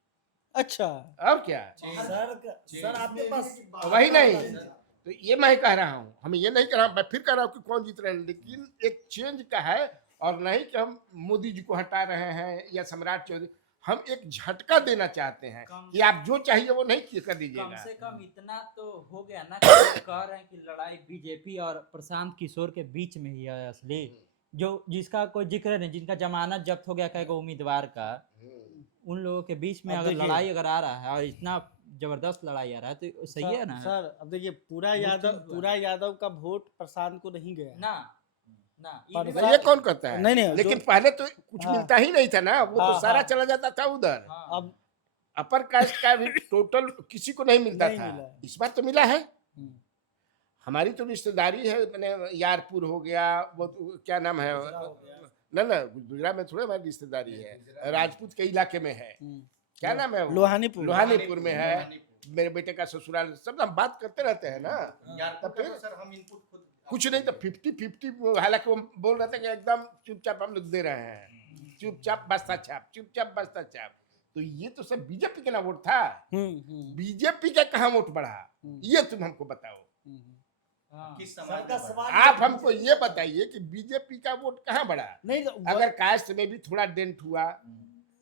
अच्छा, अब क्या, सर आपके पास वही नहीं, तो ये मैं कह रहा हूँ, हम ये नहीं कह रहा हूँ, मैं फिर कह रहा हूँ कि कौन जीत रहे हैं, लेकिन एक चेंज का है, और नहीं कि हम मोदी जी को हटा रहे हैं या सम्राट चौधरी, हम एक झटका देना चाहते हैं कि आप जो चाहिए वो नहीं कर कम दीजिएगा। से कम इतना तो हो गया ना कि लोग कह रहे हैं कि लड़ाई बीजेपी और प्रशांत किशोर के बीच में ही है असली, जो जिसका कोई जिक्र नहीं, जिनका जमानत जब्त हो गया कई उम्मीदवार का, उन लोगों के बीच में अब अगर देखिए- लड़ाई अगर आ रहा है और इतना जबरदस्त लड़ाई आ रहा है तो सही है ना। सर अब देखिए, पूरा यादव का वोट प्रशांत को नहीं गया। ना ना पर ये तो ये कौन कहता है? नहीं, नहीं, लेकिन जो- पहले तो कुछ हाँ। मिलता ही नहीं था ना, वो हाँ, तो सारा हाँ। चला जाता था उधर। हाँ, अब अपर कास्ट का भी टोटल किसी को नहीं मिलता नहीं था, मिला है। इस बार तो मिला है। हम्म, हमारी तो रिश्तेदारी है, मैंने यारपुर हो गया, वो तो क्या नाम है, ना गुजरात में थोड़ा हमारी रिश्तेदारी है, राजपूत के इलाके में है, हम्म, क्या नाम है वो? लोहानीपुर। लोहानीपुर में है, मेरे बेटे का ससुराल, सब हम बात करते रहते हैं ना। यारपुर तो फिर का तो सर हम इनपुट खुद कुछ नहीं तो 50-50, हालांकि वो बोल रहे थे कि एकदम चुपचाप हम लोग दे रहे हैं, चुपचाप बस्ता छाप, चुपचाप बस्ता छाप, तो ये तो सब बीजेपी का ना वोट था। बीजेपी का कहाँ वोट बढ़ा, ये तुम हमको बताओ। हाँ। किस सर समाज का में बढ़ा? सवाल आप हमको ये बताइए कि बीजेपी का वोट कहाँ बढ़ा। नहीं तो अगर कास्ट में भी थोड़ा डेंट हुआ,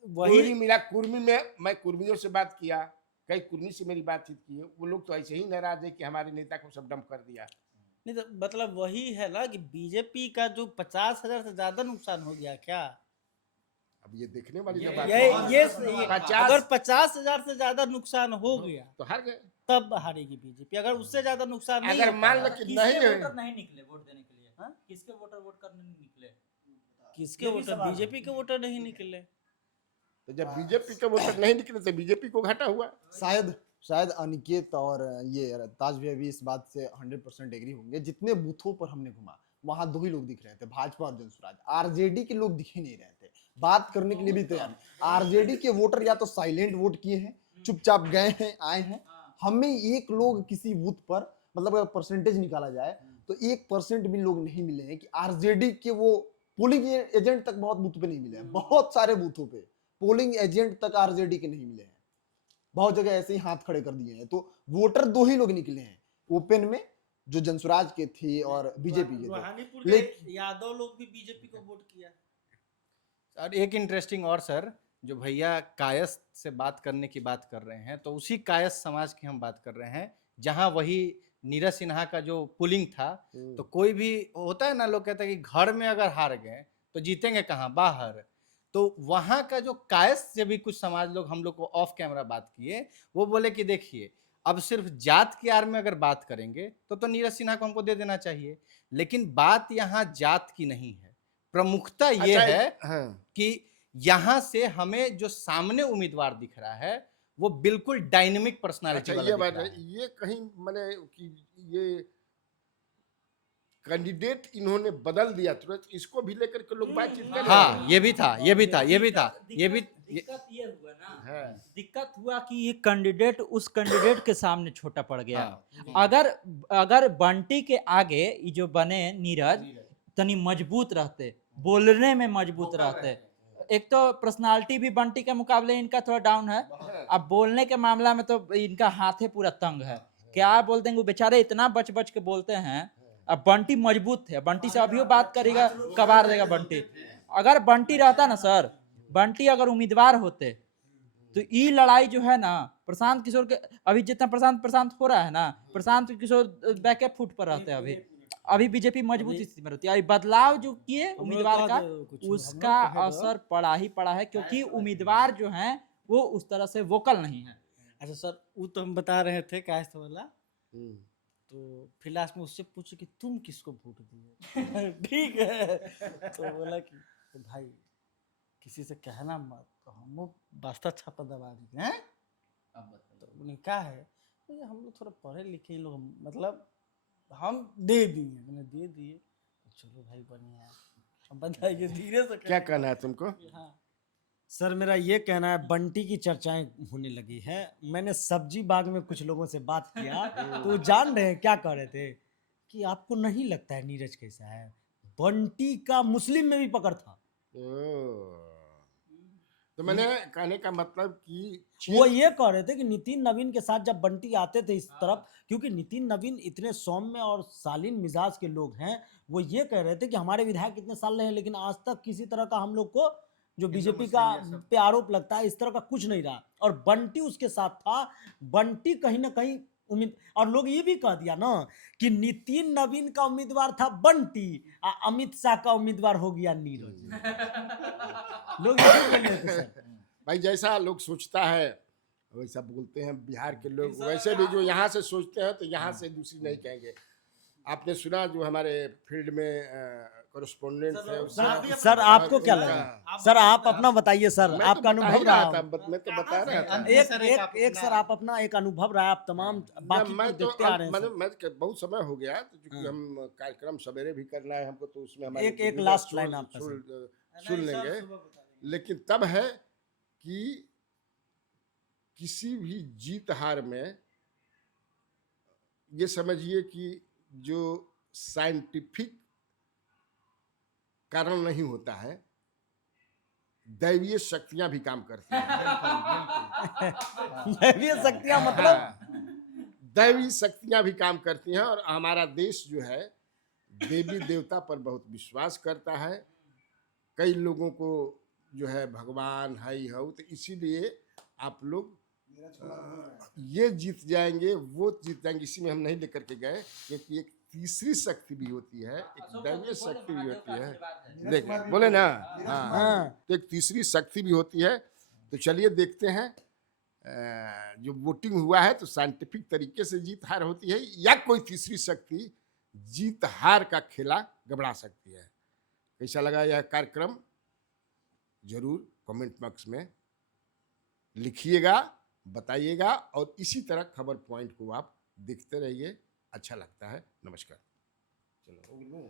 वही कुर्मी मिला, कुर्मी में मैं कुर्मियों से बात किया, कई कुर्मी से मेरी बातचीत की है, वो लोग तो ऐसे ही नाराज है कि हमारे नेता को सब डंप कर दिया। नहीं तो मतलब वही है ना कि बीजेपी का जो 50,000 से ज्यादा नुकसान हो गया क्या? अब ये देखने वाली ये- जो बात ये है, ये 50 अगर 50,000 से ज्यादा नुकसान हो गया तो हार गए। तब हारेगी बीजेपी, अगर उससे ज्यादा नुकसान नहीं अगर होता मान है, लो कि किसके नहीं है, वोटर नहीं निकले वोट देने के लिए? हाँ? किसके वोटर वोट करने नहीं निकले? किसके ये भी वोटर, सवाल है। बीजेपी के वोटर नहीं निकले। तो जब बीजेपी के वोटर नहीं निकले तो बीजेपी को घाटा हुआ। शायद अनिकेत और ये ताज भी अभी इस बात से 100% एग्री होंगे। जितने बूथों पर हमने घुमा वहां 2 ही लोग दिख रहे थे, भाजपा और जनसुराज। आरजेडी के लोग दिख ही नहीं रहे थे, बात करने के लिए भी तैयार नहीं। आरजेडी के वोटर या तो साइलेंट वोट किए हैं, चुपचाप गए हैं, आए हैं। हमें एक लोग किसी बूथ पर, मतलब अगर परसेंटेज निकाला जाए तो 1% भी लोग नहीं मिले हैं कि आरजेडी के वो पोलिंग एजेंट तक बहुत बूथ पे नहीं मिले हैं। बहुत सारे बूथों पे पोलिंग एजेंट तक आरजेडी के नहीं मिले हैं, बहुत जगह ऐसे ही हाथ खड़े कर दिए हैं। तो वोटर 2 ही लोग निकले हैं ओपन में, जो जनसुराज के थे और बीजेपी के थे। रोहानीपुर लेकिन- के यादव लोग भी बीजेपी को वोट किया। और एक इंटरेस्टिंग और सर, जो भैया कायस्थ से बात करने की बात कर रहे हैं, तो उसी कायस्थ समाज की हम बात कर रहे हैं, जहां वही नीरज सिन्हा का जो पुलिंग था, तो कोई भी होता है ना, लोग कहते हैं कि घर में अगर हार गए तो जीतेंगे कहाँ, बाहर। तो वहां का जो कायस्थ से भी कुछ समाज लोग हम लोग को ऑफ कैमरा बात किए, वो बोले कि देखिए अब सिर्फ जात की आड़ में अगर बात करेंगे तो नीरज सिन्हा को हमको दे देना चाहिए, लेकिन बात यहाँ जात की नहीं है, प्रमुखता ये अच्छा, है हाँ। कि यहाँ से हमें जो सामने उम्मीदवार दिख रहा है वो बिल्कुल डायनेमिक पर्सनालिटी अच्छा, वाला ये दिख बात रहा है, है। ये कहीं मैंने कि ये कैंडिडेट इन्होंने बदल दिया तुरंत, इसको भी लेकर के लोग बातचीत कर रहे हाँ, हैं। ये भी था, ये भी था, ये भी था, ये भी दिक्कत ये हुआ ना, हाँ। दिक्कत हुआ कि ये कैंडिडेट उस कैंडिडेट के सामने छोटा पड़ गया। हाँ। अगर बंटी के आगे ये जो बने नीरज तनी मजबूत रहते, बोलने में मजबूत रहते। एक तो पर्सनालिटी भी बंटी के मुकाबले इनका थोड़ा डाउन है, अब बोलने के मामला में तो इनका हाथ पूरा तंग है, क्या बोल देंगे, वो बेचारे इतना बच बच के बोलते हैं। अब बंटी मजबूत है, बंटी से अभी वो बात करेगा, कबार देगा बंटी। अगर बंटी रहता ना सर, बंटी अगर उम्मीदवार होते तो ये लड़ाई जो है ना प्रशांत किशोर के अभी जितना प्रशांत प्रशांत हो रहा है ना, प्रशांत किशोर बैकअप फुट पर रहते हैं अभी बीजेपी मजबूत स्थिति में रहती है। अभी बदलाव जो किए हमरो उम्मीदवार कह का, दो कुछ, उसका हमरो कहे दो। असर पड़ा ही पड़ा है, क्योंकि उम्मीदवार जो हैं वो उस तरह से वोकल नहीं है। अच्छा सर, वो तो हम बता रहे थे कास्ट वाला, हम्म। तो फिर लास्ट में उससे पूछे कि तुम किसको वोट दिए। ठीक है, तो बोला कि तो भाई किसी से कहना मत, तो हम वो बस्ता छापा दबा दिए हैं। तो उन्हें कहा है तो ये हम लोग थोड़ा पढ़े लिखे लोग, मतलब हम दे दिए, मैंने दे दिए, तो चलो भाई बढ़िया है। अब बताइए धीरे से क्या कहना है तुमको? हाँ सर मेरा ये कहना है, बंटी की चर्चाएं होने लगी है। मैंने सब्जी बाग में कुछ लोगों से बात किया तो वो जान रहे हैं क्या कह रहे थे कि आपको नहीं लगता है नीरज कैसा है, बंटी का मुस्लिम में भी पकड़ था। तो मैंने कहने का मतलब कि वो ये कह रहे थे कि नितिन नवीन के साथ जब बंटी आते थे इस तरफ, क्योंकि नितिन नवीन इतने सौम्य और शालीन मिजाज के लोग हैं, वो ये कह रहे थे कि हमारे विधायक इतने साल रहे हैं लेकिन आज तक किसी तरह का हम लोग को जो बीजेपी का पे आरोप लगता है इस तरह का कुछ नहीं रहा, और बंटी उसके साथ था। बंटी कहीं ना कहीं उम्मीद, और लोग ये भी कह दिया ना कि नितिन नवीन का उम्मीदवार था बंटी, अमित शाह का उम्मीदवार हो गया नीरज। लोग ये भी बोल रहे थे सर। भाई जैसा लोग सोचता है वैसा बोलते हैं बिहार के लोग, वैसे भी जो यहाँ से सोचते हैं तो यहाँ से दूसरी नहीं कहेंगे। आपने सुना जो हमारे फील्ड में कॉरेस्पोंडेंट थे सर आपको क्या लगा? सर आप अपना बताइए सर, मैं आपका तो बता ही अनुभव रहा रहा। था, मैं तो बता रहा था। एक सर, एक एक सर आप अपना एक अनुभव रहा, आप तमाम बाकी मैं को तो देखते आ रहे हैं सर। मैं बहुत समय हो गया, तो चूंकि हम कार्यक्रम सवेरे भी करना है हमको, तो उसमें हमारे एक विनर लास्ट सुन- लाइन आपका सुन लेंगे। लेकिन तब है कि किसी भी जीत हार में ये समझिए कि जो साइंटिफिक कारण नहीं होता है, दैवीय शक्तियां भी काम करती हैं। दैवीय शक्तियां मतलब हाँ, दैवी शक्तियां भी काम करती हैं, और हमारा देश जो है देवी देवता पर बहुत विश्वास करता है। कई लोगों को जो है भगवान है ही हो, तो इसीलिए आप लोग ये जीत जाएंगे वो जीत जाएंगे, इसी में हम नहीं लेकर के गए, क्योंकि एक तीसरी शक्ति भी होती है, एक दैवीय शक्ति भी होती है। देखिए बोले ना, हाँ, तो एक तीसरी शक्ति भी होती है। तो चलिए देखते हैं जो वोटिंग हुआ है, तो साइंटिफिक तरीके से जीत हार होती है या कोई तीसरी शक्ति जीत हार का खेला गबड़ा सकती है। कैसा लगा यह कार्यक्रम जरूर कमेंट बॉक्स में लिखिएगा, बताइएगा, और इसी तरह खबर पॉइंट को आप देखते रहिए, अच्छा लगता है। नमस्कार। चलो।